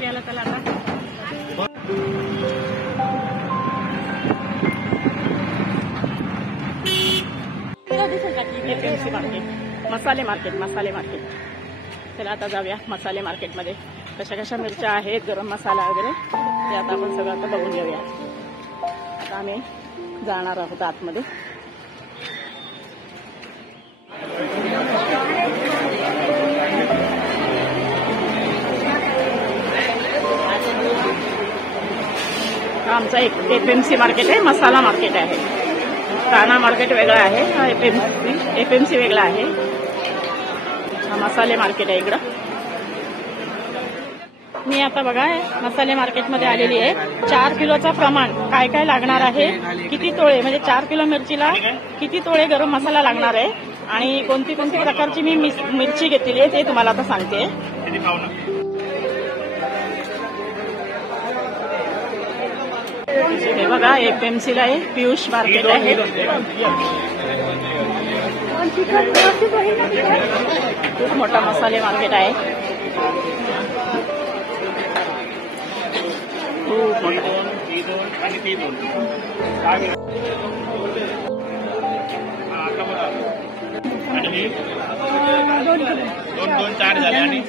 प्यायला त्याला आता एपीएमसी मार्केट, मसाले मार्केट. चला आता जाऊया मसाले मार्केटमध्ये. कशा कशा मिरच्या आहेत, गरम मसाला वगैरे ते आता आपण सगळं आता बघून घेऊया. आता आम्ही जाणार आहोत आतमध्ये. आमचा एक एपीएमसी मार्केट आहे, मसाला मार्केट आहे. काना मार्केट वेगळा आहे, हा एपीएमसी वेगळा आहे. हा मसाले मार्केट आहे इकडं. मी आता बघा मसाले मार्केटमध्ये आलेली आहे. 4 किलोचा प्रमाण काय काय लागणार आहे, किती तोळे म्हणजे 4 किलो मिरचीला किती तोळे गरम मसाला लागणार आहे आणि कोणती कोणती प्रकारची मी मिरची घेतलेली आहे ते तुम्हाला आता सांगते. हे बघा एपीएमसीला आहे, पियुष मार्केट आहे. खूप मोठा मसाले मार्केट आहे, खूप मोठा. दोन 4 झाले आणि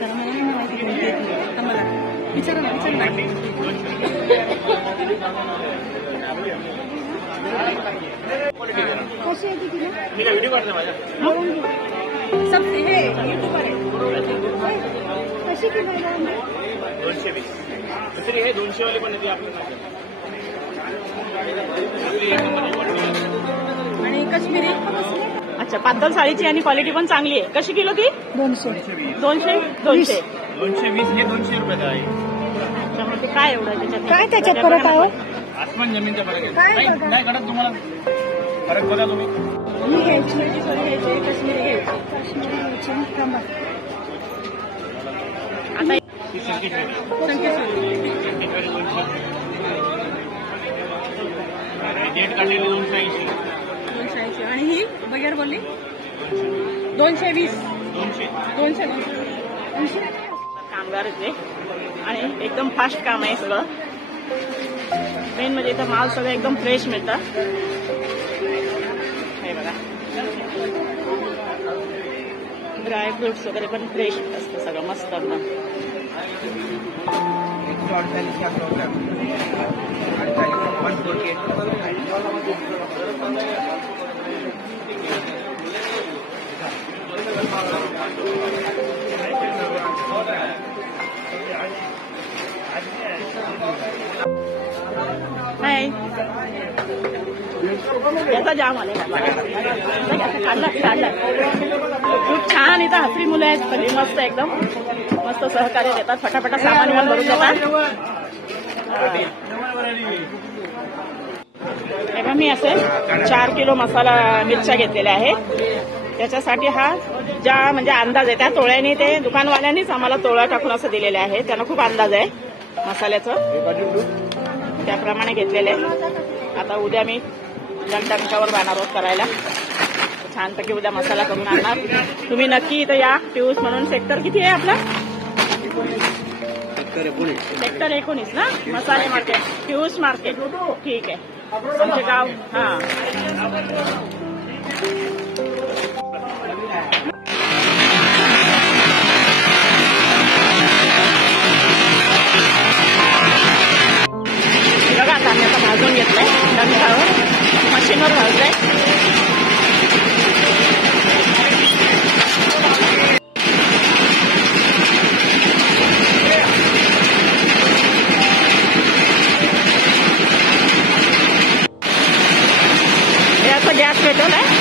व्हिडिओ काढते माझ्या सब हे युट्यूबर आहे. कशी किलो 220. दुसरी हे 200 वाली पण येते आपली आणि काश्मीरी. अच्छा, पातळ साडीची आणि क्वालिटी पण चांगली आहे. कशी किलो ती? 200. 220 हे 200 रुपयाचा आहे. अच्छा, मग ते काय एवढं त्याच्यात? काय त्याच्यात फरक आहे? आसमान जमीनचा फरक आहे. नाही कळत तुम्हाला फरक बघा तुम्ही. काश्मीरी घ्यायची. आता डेट काढलेली 280. आणि ही बगैर बोलली 220. कामगार येते आणि एकदम फास्ट काम आहे सगळं. मेन म्हणजे इथं माल सगळं एकदम फ्रेश मिळतं. हे बघा ड्रायफ्रुट्स वगैरे पण फ्रेश असतं सगळं मस्त एकदम. नाही याचा जाम आले काढला. खूप छान इथं हसरी मुलं आहेत सगळी, मस्त एकदम मस्त सहकार्य देतात. फटाफटा सामान पण भरून देतात. तेव्हा मी असे 4 किलो मसाला मिरच्या घेतलेल्या आहेत. त्याच्यासाठी हा ज्या म्हणजे अंदाज आहे त्या तोळ्याने ते दुकानवाल्यांनीच आम्हाला तोळा टाकून असं दिलेले आहे. त्यांना खूप अंदाज आहे मसाल्याचं, त्याप्रमाणे घेतलेले आहे. आता उद्या मी टंकावर जाणार आहोत करायला. छानपैकी उद्या मसाला करून आणणार. तुम्ही नक्की इथं या. पियुष म्हणून सेक्टर किती आहे आपला? सेक्टर 19 ना, मसाले मार्केट, पियुष मार्केट. ठीक आहे, आमचे गाव. हा बघा आता आम्ही आता भाजून घेतलंय डंकावर, मशीनवर भाजलंय. हे असं गॅस पेटवलंय.